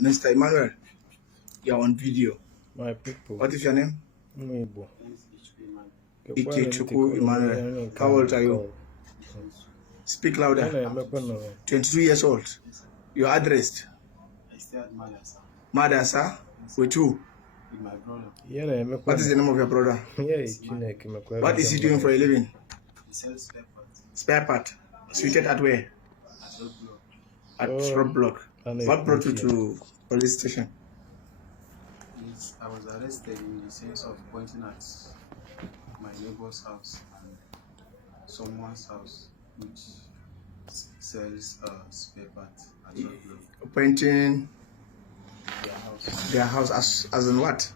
Mr. Emmanuel, you're on video. My people. What is your name? Mwebo. Ikechukwu Emmanuel. How old are you? Speak louder. 22 years old. You're addressed? I stay at Madasa? With who? With my brother. What is the name of your brother? What is he doing for a living? He sells spare parts. Spare part. Situated at where? At road block. At road block. What brought you to police station? I was arrested in the sense of pointing at my neighbor's house and someone's house which sells spare parts at road block. Pointing Their house. their house as in what?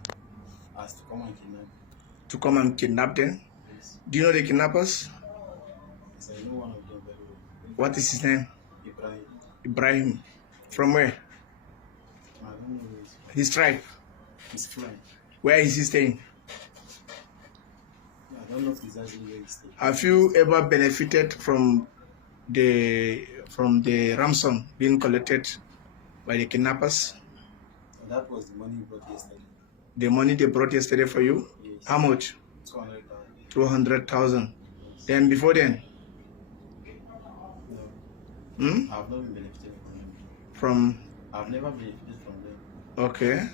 As to come and kidnap. To come and kidnap them? Yes. Do you know the kidnappers? Yes, I know one of them very well. What is his name? Ibrahim. Ibrahim. From where? I don't know where His tribe. he's flying. Where is he staying? I don't know if he's actually where he's staying. Have you ever benefited from the ransom being collected by the kidnappers? And that was the money he brought yesterday. The money they brought yesterday for you? Yes. How much? 200,000. 200,000. Then before then? No. Hmm? I've not been benefited from them. From? I've never benefited from them. Okay.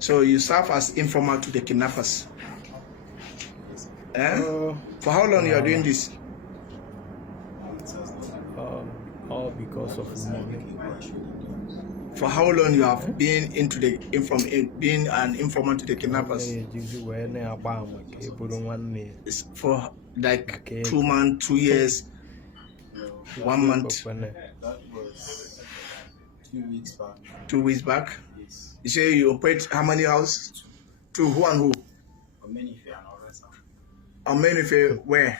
So you serve as informer to the kidnappers. Yes. For how long you are doing this? It has not all because of money. For how long you have been into the being an informer to the kidnappers? It's for like 2 months, 2 years, No. 1 month, That was 2 weeks back. 2 weeks back. Yes. You say you operate how many houses? To who and who? For many fair and others. How many fair? Where?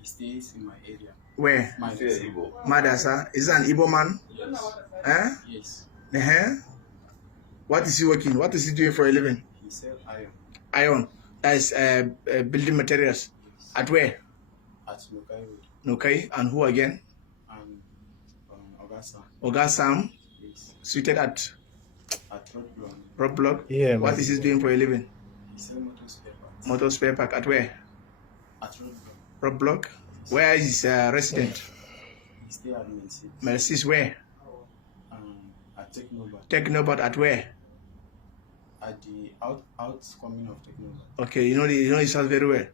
He stays in my area. Where? My Igbo. Madasa. Is that an Igbo man? Yes. Huh? Yes. What is he working? What is he doing for a living? He sells iron. Iron. That is building materials. Yes. At where? At Nokai Road. Okay. And who again? And Augusta. Ogasam. Yes. Seated at Road block. road block. Yeah. What is he doing for a living? He sells motor spare parts. Motor spare park. At where? At Road block. Road block. Where is his resident? He stays at Mercy. Mercy's where? At Technobat. Technobat at where? At the outcoming of Technobat. Okay, you know his house very well. Yes.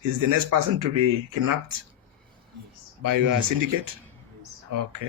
He's the next person to be kidnapped Yes. by your syndicate. Yes. Okay.